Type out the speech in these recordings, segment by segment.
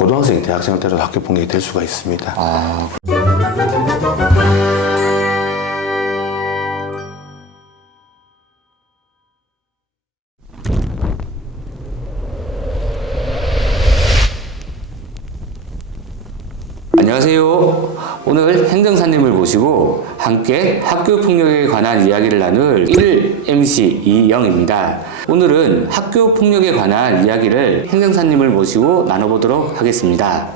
고등학생, 대학생 때라도 학교 폭력이 될 수가 있습니다. 안녕하세요. 오늘 행정사님을 모시고 함께 학교 폭력에 관한 이야기를 나눌 1 MC 이영입니다. 오늘은 학교 폭력에 관한 이야기를 행정사님을 모시고 나눠보도록 하겠습니다.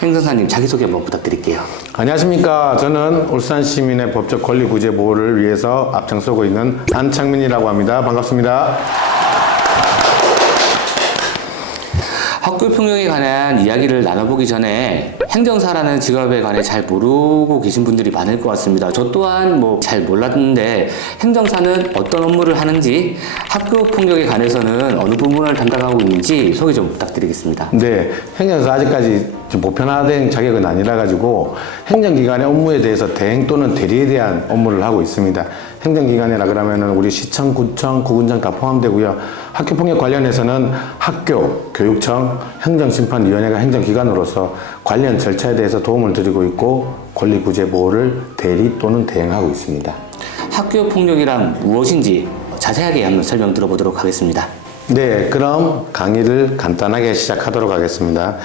행정사님 자기소개 한번 부탁드릴게요. 안녕하십니까. 저는 울산 시민의 법적 권리 구제 보호를 위해서 앞장서고 있는 안창민이라고 합니다. 반갑습니다. 학교 폭력에 관한 이야기를 나눠보기 전에 행정사라는 직업에 관해 잘 모르고 계신 분들이 많을 것 같습니다. 저 또한 잘 몰랐는데 행정사는 어떤 업무를 하는지, 학교 폭력에 관해서는 어느 부분을 담당하고 있는지 소개 좀 부탁드리겠습니다. 네, 행정사 아직까지 좀 보편화된 자격은 아니라 가지고 행정기관의 업무에 대해서 대행 또는 대리에 대한 업무를 하고 있습니다. 행정기관이라 그러면은 우리 시청, 구청, 구군장 다 포함되고요. 학교폭력 관련해서는 학교, 교육청, 행정심판위원회가 행정기관으로서 관련 절차에 대해서 도움을 드리고 있고 권리구제 보호를 대리 또는 대행하고 있습니다. 학교 폭력이란 무엇인지 자세하게 한번 설명 들어보도록 하겠습니다. 네, 그럼 강의를 간단하게 시작하도록 하겠습니다.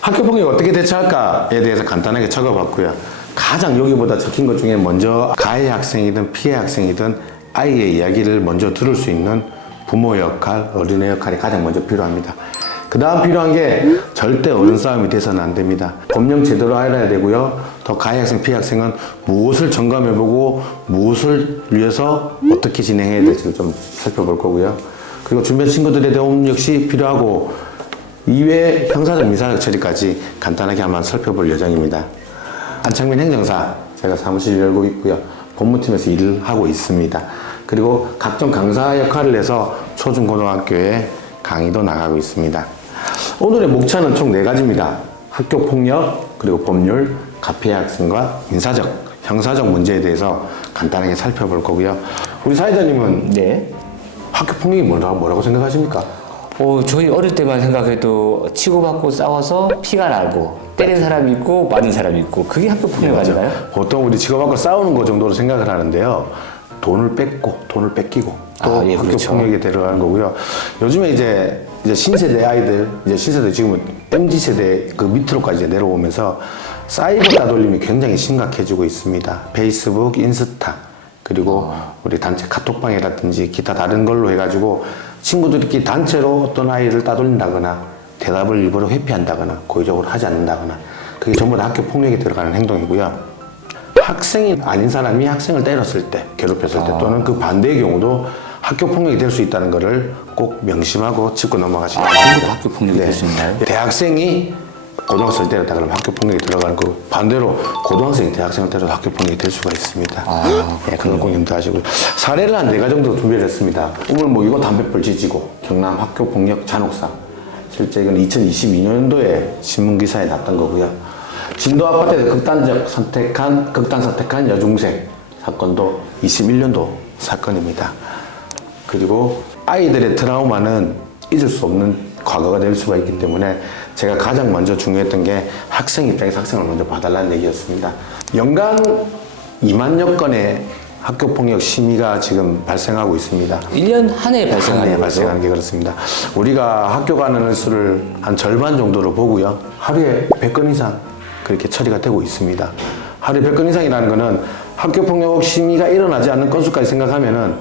학교폭력 어떻게 대처할까에 대해서 간단하게 적어봤고요. 가장 여기보다 적힌 것 중에 먼저 가해 학생이든 피해 학생이든 아이의 이야기를 먼저 들을 수 있는 부모 역할, 어린애 역할이 가장 먼저 필요합니다. 그 다음 필요한 게 절대 어른 싸움이 돼서는 안 됩니다. 법령 제대로 알아야 되고요. 또 가해 학생, 피해 학생은 무엇을 점검해보고 무엇을 위해서 어떻게 진행해야 될지 좀 살펴볼 거고요. 그리고 주변 친구들의 도움 역시 필요하고 이외 형사적 민사적 처리까지 간단하게 한번 살펴볼 예정입니다. 안창민 행정사 제가 사무실 열고 있고요. 법무팀에서 일을 하고 있습니다. 그리고 각종 강사 역할을 해서 초중고등학교에 강의도 나가고 있습니다. 오늘의 목차는 총 4가지입니다. 학교폭력, 그리고 법률, 가피해 학생과 민사적, 형사적 문제에 대해서 간단하게 살펴볼 거고요. 우리 사회자님은 네. 학교폭력이 뭐라고 생각하십니까? 저희 어릴 때만 생각해도 치고받고 싸워서 피가 나고 때린 사람이 있고 맞은 사람이 있고 그게 학교 폭력 아닌가요? 보통 우리 치고받고 싸우는 거 정도로 생각을 하는데요. 돈을 뺏고 돈을 뺏기고 또 예, 학교 그렇죠. 폭력에 들어가는 거고요. 요즘에 이제 신세대 아이들, 이제 신세대 지금은 MZ 세대 그 밑으로까지 내려오면서 사이버 따돌림이 굉장히 심각해지고 있습니다. 페이스북, 인스타 그리고 우리 단체 카톡방이라든지 기타 다른 걸로 해가지고 친구들끼리 단체로 어떤 아이를 따돌린다거나 대답을 일부러 회피한다거나 고의적으로 하지 않는다거나 그게 전부 다 학교 폭력에 들어가는 행동이고요. 학생이 아닌 사람이 학생을 때렸을 때, 괴롭혔을 때 또는 그 반대의 경우도 학교 폭력이 될 수 있다는 것을 꼭 명심하고 짚고 넘어가시기 바랍니다. 그것도 학교 폭력이 될 수 있나요? 대학생이 고등학생을 때렸다 그러면 학교 폭력이 들어가는 거고 반대로 고등학생이 대학생을 때려도 학교 폭력이 될 수가 있습니다. 그걸 꼭 염두하시고요. 사례를 한 4가지 정도 준비를 했습니다. 오늘 이거 담뱃불 지지고 경남 학교 폭력 잔혹사 실제 이건 2022년도에 신문기사에 났던 거고요. 진도 아파트에서 극단 선택한 여중생 사건도 21년도 사건입니다. 그리고 아이들의 트라우마는 잊을 수 없는 과거가 될 수가 있기 때문에 제가 가장 먼저 중요했던 게 학생 입장에서 학생을 먼저 봐달라는 얘기였습니다. 연간 2만여 건의 학교폭력 심의가 지금 발생하고 있습니다. 1년 한 해에 발생하는 거죠? 발생하는 게 그렇습니다. 우리가 학교 가는 수를 한 절반 정도로 보고요. 하루에 100건 이상 그렇게 처리가 되고 있습니다. 하루에 100건 이상이라는 거는 학교폭력 심의가 일어나지 않는 건수까지 생각하면은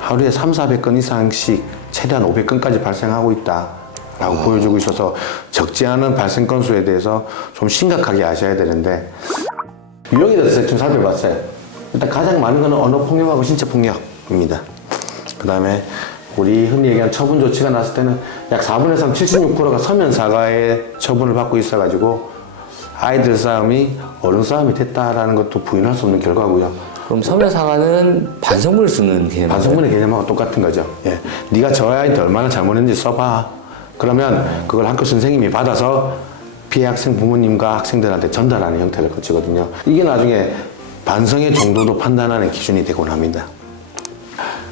하루에 300~400건 이상씩 최대한 500건까지 발생하고 있다라고 보여주고 있어서 적지 않은 발생 건수에 대해서 좀 심각하게 아셔야 되는데 유형에 대해서 대충 살펴봤어요. 일단 가장 많은 거는 언어폭력하고 신체폭력입니다. 그 다음에 우리 흔히 얘기하는 처분 조치가 났을 때는 약 4분의 3, 76%가 서면 사과의 처분을 받고 있어가지고 아이들 싸움이 어른 싸움이 됐다라는 것도 부인할 수 없는 결과고요. 그럼 서면 사과는 반성문을 쓰는 개념이에요? 반성문의 개념하고 똑같은 거죠. 예. 네가 저 아이한테 얼마나 잘못했는지 써봐. 그러면 그걸 학교 선생님이 받아서 피해 학생 부모님과 학생들한테 전달하는 형태를 거치거든요. 이게 나중에 반성의 정도도 판단하는 기준이 되곤 합니다.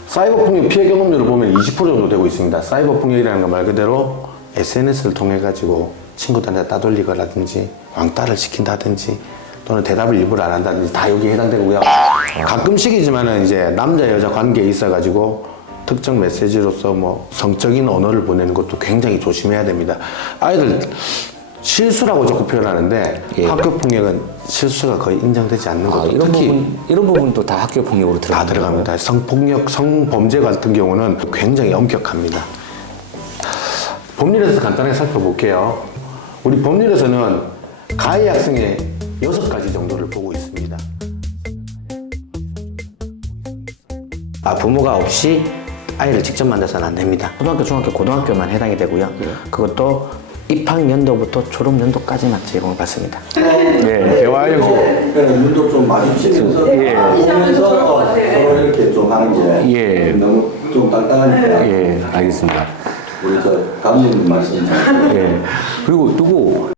사이버 폭력 피해 경험률을 보면 20% 정도 되고 있습니다. 사이버 폭력이라는 건 말 그대로 SNS를 통해 가지고 친구들한테 따돌리거라든지 왕따를 시킨다든지 또는 대답을 일부러 안 한다든지 다 여기에 해당되고요. 가끔씩이지만은 이제 남자 여자 관계에 있어가지고 특정 메시지로서 뭐 성적인 언어를 보내는 것도 굉장히 조심해야 됩니다. 아이들 실수라고 자꾸 표현하는데 예. 학교 폭력은 실수가 거의 인정되지 않는 거죠. 이런 부분도 다 학교 폭력으로 다 들어갑니다. 성폭력, 성범죄 같은 경우는 굉장히 엄격합니다. 법률에서 간단하게 살펴볼게요. 우리 법률에서는 가해 학생의 6가지 정도를 보고 있습니다. 부모가 없이 아이를 직접 만나서는 안 됩니다. 초등학교, 중학교, 고등학교만 해당이 되고요. 그것도 입학연도부터 졸업연도까지만 제공을 받습니다. 네, 대화하려고. 그러니까 눈도 좀 마주치면서 보면서 서로 이렇게 좀 하는 게 예. 너무 좀 딱딱하니까 예, 알겠습니다. 우리 저 감독님 말씀 예. 그리고